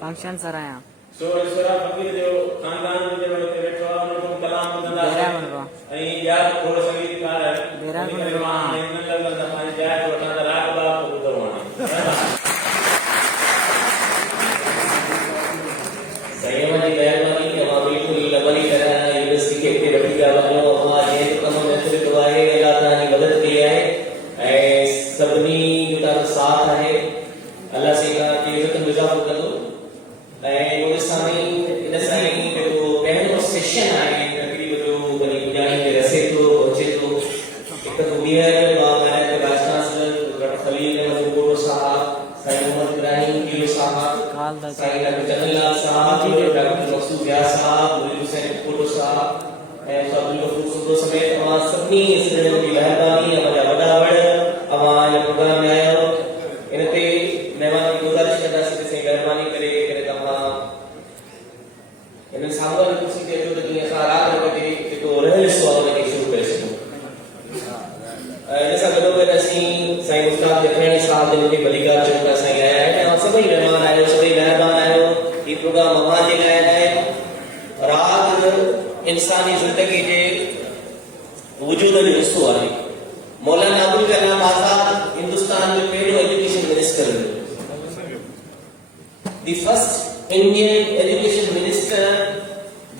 Function sir आया सो ईश्वरा फकीर जो खानदान जे वडे ते वेठो आ उन को कलाम ॿुधंदा ऐं ॿिया खोड़ संगीतकार मां हिन लॻल त पंहिंजी जाइ ते वठां त रात बात ॿुधो संयम जी महिरबानी के मां बिल्कुल भली तरह यूनिवर्सिटी के ते वठी विया वञो मां जे कम में सिर्फ आहे अल्लाह ताला जी मदद कई आहे ऐं सभिनी जो तव्हांजो साथ आहे अल्लाह से का के इज़त इज़ाफ़ो कंदो ऐं यूनिवर्सिटी इन साईं जो पहिरियों सेशन आहे तकरीब जो वरी ॿुधाई के रसे थो पहुचे थो हिकु त ॿीहर मां ॻाल्हाए राज चांसलर डॉक्टर खलील अहमद कोटो साहब साईं मोहम्मद इब्राहिम किलो साहब साईं डॉक्टर चंदनलाल साहब डॉक्टर मकसूद यार साहब मुरीद हुसैन कोटो साहब ऐं अब्दुल गफूर सुंदो समेत तव्हां सभिनी स्टूडेंटनि जी महिरबानी अमां जा वॾा वड़ अमां जो प्रोग्राम में आयो इन ते महिमान की गुज़ारिश कंदासीं त साईं महिरबानी करे तव्हां इन साम्हूं कुर्सी ते अचो त जीअं असां राति वक़्तु जेको रहियल सुवाल खे शुरू करे सघूं इन सां गॾोगॾु असीं साईं मुस्ताफ़ जखणी साहब जिन खे भली ॻाल्हि चऊं था साईं आया आहिनि तव्हां सभई महिमान आहियो सभई महिरबान आहियो हीउ प्रोग्राम अव्हां जे लाइ आहे रात इंसानी ज़िंदगी जे वजूद जो हिस्सो आहे मौलाना अबुल कलाम आज़ाद हिंदुस्तान जो पहिरियों education minister the first Indian education minister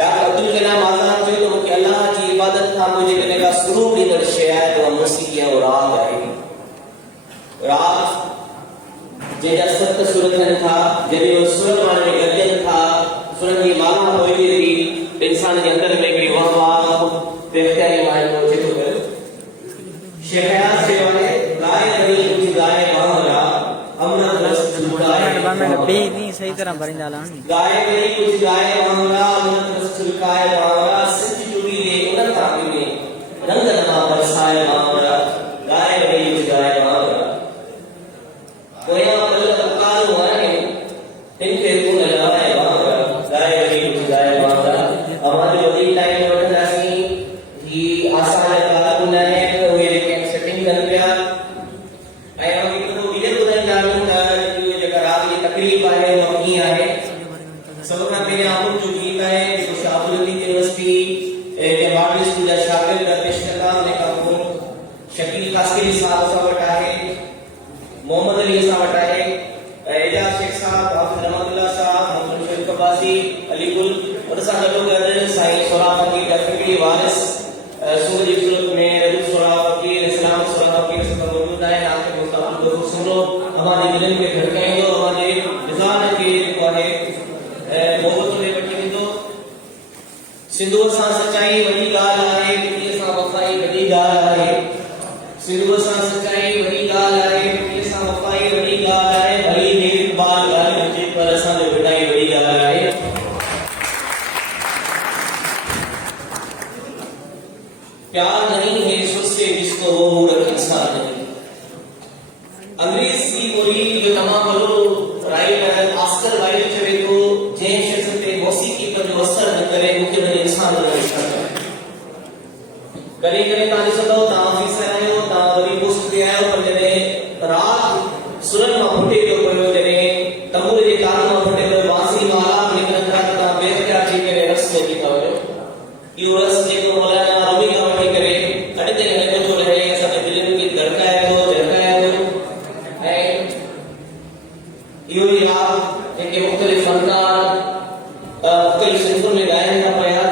doctor Abdul Kalam Azad जो तो कि अल्लाह की इबादत का मुझे करने का सुरूर ॾींदड़ शइ आहे त मौसीक़ी ऐं राग आहे राग जंहिंजा 7 सुर थियनि था जॾहिं सुर पाण में गॾजनि था सुरनि जी माला होइजे थी इंसान जे अंदर में हिकिड़ी वाह बेख़्तियारी माइनो अचे थो पियो शेखयात से वाले गाए रही कुछ गाए बाहरा अमृत रस छुड़काए बे नहीं सही तरह भरिंदा लानी गाए रही कुछ गाए बाहरा अमृत रस छुड़काए बाहरा सच जुड़ी ले उन ताकि में रंग नमा बरसाए बाहरा गाए रही कुछ गाए बाहरा कोया पल पुकारो है इनके गुण लगाए बाहरा गाए रही कुछ गाए बाहरा हमारे वडी टाइम वठंदासी ही आसान कारकुन है तो ये लेकिन सेटिंग कर पिया ऐं हम हिकु वीडियो ॿुधाईंदा आहियूं त इहो जेका रात जी तकलीफ़ आहे उहा कीअं आहे सभ खां पहिरियों आमुद जो गीत आहे जेको अब्दुल्लतीफ यूनिवर्सिटी जे मॉडल स्कूल जा शागिर्द पेश कंदा उन खां पोइ शकील कासरी साहब सां वटि आहे मोहम्मद अली सां वटि आहे एजाज शेख साहब हाफिज़ रहमतुल्लाह साहब मोहम्मद शरीफ अब्बासी अली गुल उन सां गॾोगॾु साईं सोरा फकीर डफरी वारिस सूरज जी सूरत में रजू सोरा फकीर इस्लाम सोरा फकीर सब मौजूद आहे आखिर मुस्तफा को सुनो हमारे दिलनि खे धड़काईंदो हमारे मिज़ाज खे जेको आहे मोहब्बत में वठी वेंदो सिंधूअ सां सचाई वॾी ॻाल्हि आहे मिटीअ सां वफ़ाई वॾी ॻाल्हि आहे सिंधूअ सां सचाई वॾी ॻाल्हि आहे मिटीअ सां वफ़ाई वॾी ॻाल्हि आहे भली देर बाद ॻाल्हि हुजे पर असांजो विदाई वॾी ॻाल्हि आहे प्यार नहीं है सुरसे जिसको वो मूर्ख इंसान नहीं अंग्रेज की बोली जो तमाम बड़ो राइटर ऑस्कर वाइल्ड चवे तो जंहिं शख़्स ते मौसीक़ी पर जो असर न करे मूंखे हुन इंसान जो इश्क़ आहे कॾहिं कॾहिं तव्हां ॾिसंदव तव्हां ऑफिसर आहियो तव्हां वरी पोस्ट ते आहियो पर जॾहिं रात सुरनि मां फुटे पियो पियो जॾहिं तंबूर जे तार मां फुटे पियो बांसुरी मां आलाप निकिरनि था त तव्हां बेख़्तियार थी करे रस में बीठा वञो इहो रस जेको मौलाना रूमी खां वठी करे अॻिते हलंदो रहे असांजे दिलनि खे धड़काए थो झरकाए थो ऐं इहो ई राग जेके मुख़्तलिफ़ फ़नकार मुख़्तलिफ़ सिंफ़ुनि में ॻाइनि था पिया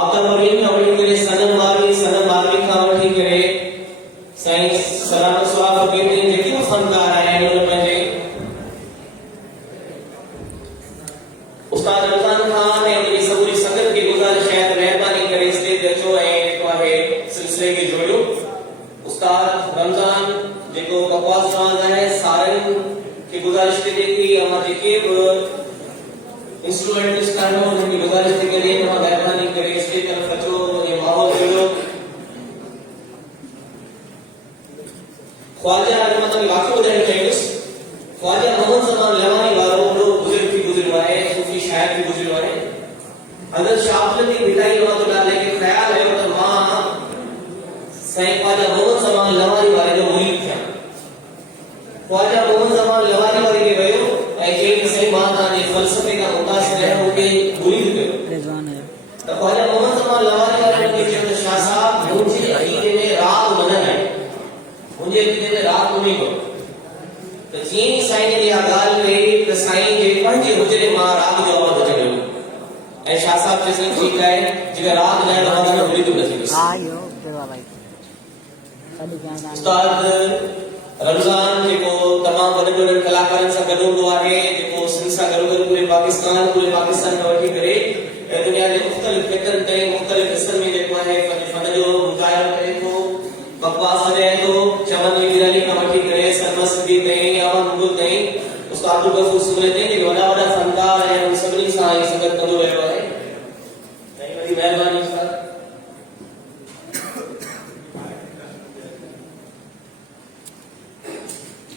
आतमरीन खां वठी करे सनम वारवी खां वठी करे साईं सलामत सुहा फकीर जेके फ़नकार आहिनि उन पंहिंजे उस्ताद रमज़ान खान ऐं उनजी सबूरी संगत खे गुज़ारिश है त महिरबानी करे स्टेज ते अचो ऐं जेको आहे सिलसिले खे जोड़ियो उस्ताद रमज़ान जेको बकवास नवाज़ आहे सारनि खे गुज़ारिश थी थिए कि अमां जेके बि इंस्ट्रूमेंटिस्ट आहिनि उन्हनि खे गुज़ारिश थी करे तव्हां महिरबानी करे स्टेज तरफ़ अचो ऐं माहौल जोड़ियो ख्वाजा अॼु मां तव्हांखे वाक़ियो ॿुधाइणु चाहींदुसि ख्वाजा मोहम्मद ज़मान लवानी वारो गुजरियो आहे, सूफी शायर भी गुजरियो आहे। हज़रत शाह अब्दुल्लतीफ भिटाई रहमतुल्लाह अलैह के ख्याल है त मां साईं ख्वाजा मोहम्मद ज़मान लवारी वारे जो मुरीद थिया। ख्वाजा मोहम्मद ज़मान लवारी वारे के वयो ऐं जे साईं मां ताने फ़लसफे का मुतासिर है उनके मुरीद कयो। तो ख्वाजा मोहम्मद ज़मान लवारी वारे ने चयो त शाह साहब मुझे अकीदे में राग मनन है, मुझे अकीदे में राग नहीं हो। तो जीअं ई साईं ने इहा ॻाल्हि कई त साईं जे पंहिंजे हुजरे मां राग जो आवाज़ अचे पियो ऐं शाह साहब चयसि ठीकु आहे जेका राग लाइ आवाज़ न मुरीद न थी उस्ताद रमज़ान जेको तमामु वॾनि वॾनि कलाकारनि सां गॾु हूंदो आहे, जेको सिंध सां गॾु पूरे पाकिस्तान खां वठी करे दुनिया जे मुख़्तलिफ़ ख़ितनि ताईं मुख़्तलिफ़ हिस्सनि में जेको आहे फन जो मुज़ाहिरो करे थो, बकवास रहे थो, चमन जी गिरली खां वठी करे सरमस्ती ताईं या मुगल ताईं उस्ताद अब्दुल सूरत ताईं जेके वॾा वॾा फनकार आहिनि उन सभिनी सां ई संगत कंदो रहियो आहे। साईं वॾी महिरबानी उस्ताद।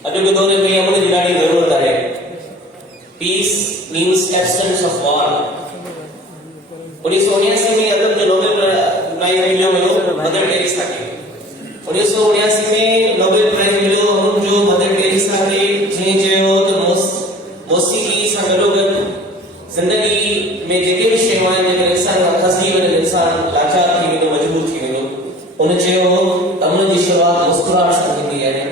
अॼु के दौर में अमन जी ॾाढी ज़रूरत आहे। Peace means absence of war. 1979 में अदब जो नोबेल प्राइज मिलियो हुयो मदर टेरेसा खे। 1979 में नोबेल प्राइज मिलियो हुन जो मदर टेरेसा खे जीअं चयो त मोसीक़ी सां गॾोगॾु ज़िंदगी में जेके बि शयूं आहिनि जेकर इंसान खां खसी वञे इंसान लाचार थी वेंदो, मजबूर थी वेंदो। उन चयो त अमन जी शुरूआत मुस्कुराहट सां थींदी आहे।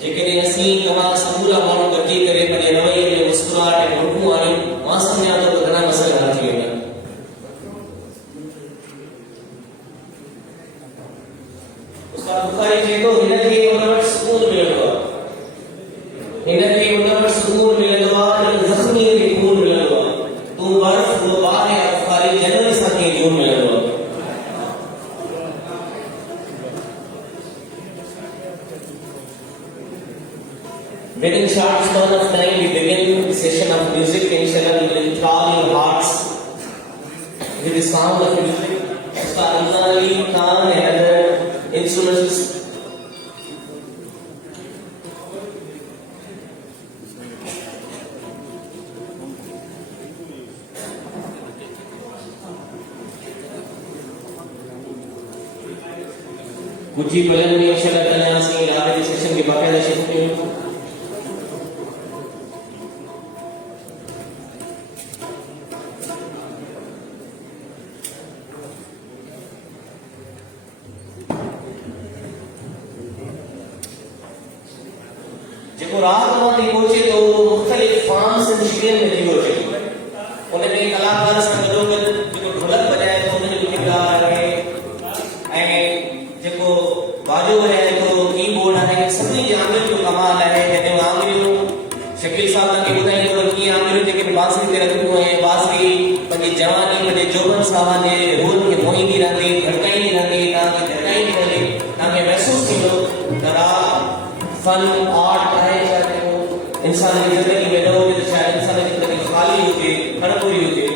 जेकॾहिं असीं तव्हां समूरा माण्हू गॾिजी करे पंहिंजे रवैये में मुस्कुराहट ऐं मुड़कूं आणियूं, मां सम्झां थो त घणा मसइला हल थी वेंदा। उस्ताद बुखारी चए थो हिनखे उन वटि सुकून मिलंदो आहे, हिनखे उन वटि सुकून मिलंदो आहे, ज़ख़्मी खे खून मिलंदो आहे। तूं बर्फ़ वो बाहि आहे बुखारी जनम सां कीअं जून मिलंदो आहे। Within short span of time, we begin the session of music. Inshallah, we will enthrall your hearts with the sound of music. Ustad Ali Khan and other instruments. कुछ ही पल में इंशाल्लाह ताला से आज के सेशन के बाकायदा शुरू करेंगे। जेको राग मां पहुचे तो मुख्तलिफ फॉर्म्स एंड शिकल में थी होचे। उनमें कलाकार सां गॾोगॾु जेको ढोलक बजाए थो उनजो किरदार आहे ऐं जेको बाजो बजाए थो कीबोर्ड आहे, सभिनी जे आंगुरियुनि जो कमाल आहे। जॾहिं आंगुरियूं शकील साहब तव्हांखे ॿुधाईंदो त कीअं आंगुरियूं जेके बांसुरी ते रखियूं ऐं बांसुरी पंहिंजी जवानी पंहिंजे जोबन साहब जे रूह खे मोहींदी रहंदी, धड़काईंदी रहंदी, तव्हांखे धड़काईंदी रहंदी, तव्हांखे महसूसु थींदो त राग फन आर्ट है। इंसान की जिंदगी में न हुजे तो शायद इंसान की जिंदगी खाली हुजे, अणपूरी हुजे।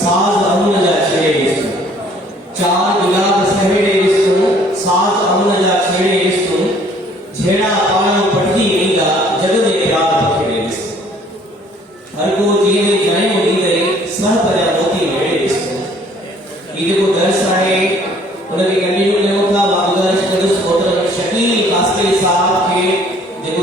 साज अमन जा छेड़े ॾिसूं, चार गुलाब सहेड़े ॾिसूं, साज अमन जा छेड़े ॾिसूं, झेड़ा पाणो पटजी वेंदा जग में प्यार खेड़े ॾिसूं। हर को जीअं में जायूं ॾी करे सह पर मोती वेड़े ॾिसूं। ये जेको दर्स आहे उनखे कंटिन्यू कयूं था। मां गुज़ारिश कंदुसि मोहतरम शकील कास्करी साहब खे जेको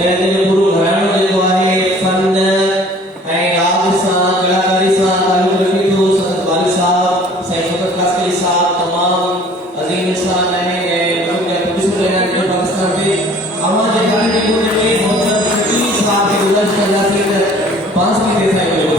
ऐं हिन जो पूरो घरानो जेको आहे फन ऐं राग सां कलाकारी सां तालुक़ रखे थो। संदसि वालिद साहब साईं शौकत कास्करी साहब तमामु अज़ीम इंसान आहिनि ऐं प्रोड्यूसर आहिनि पाकिस्तान में। अवां जे घर जे कोने में मोहतरम शकील साहब खे गुज़ारिश कंदासीं त पांच मिनट साईं मिलो।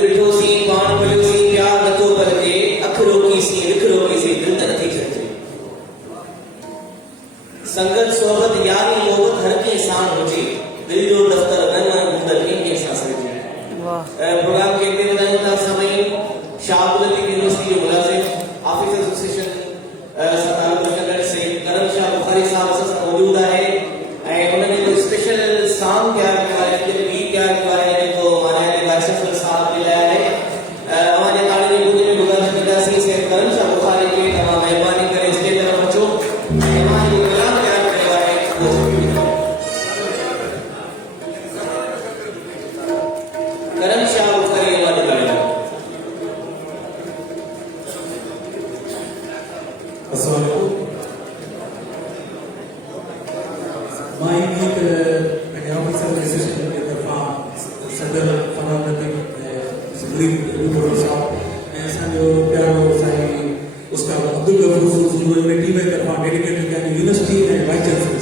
अॻिते ॾिठोसीं पाण पढ़ियोसीं प्यार नथो पलिजे अखि रोकीसीं लिख रोकीसीं दिलि त नथी छॾिजे संगत सोबत यारी मोहबत हर कंहिं सां हुजे दिलि जो दफ़्तर न मुंदर कंहिं सां सॾिजे प्रोग्राम के अॻिते वधायूं था समय शाह अब्दुल लतीफ़ यूनिवर्सिटी जो मुलाज़िम ऑफिसर एसोसिएशन सां तालुक़ रखंदड़ से करम शाह बुखारी साहब असां सां मौजूद आहे ऐं उन्हनि जो स्पेशल सॉन्ग तयारु कयो आहे गीत तयारु कयो आहे जेको माना बादशाह साहब जे लाइ आहे अवां जे ताड़ी जी गूंज में गुज़ारिश कंदासीं से करम शाह बुखारी खे तमामु महिरबानी करे स्टेज तरफ़ अचो ऐं अवां जो प्रोग्राम तयारु कयो आहे करम शाह बुखारी अवां जे ताड़ी यूनिवर्सिटी एंड वाइस चांसलर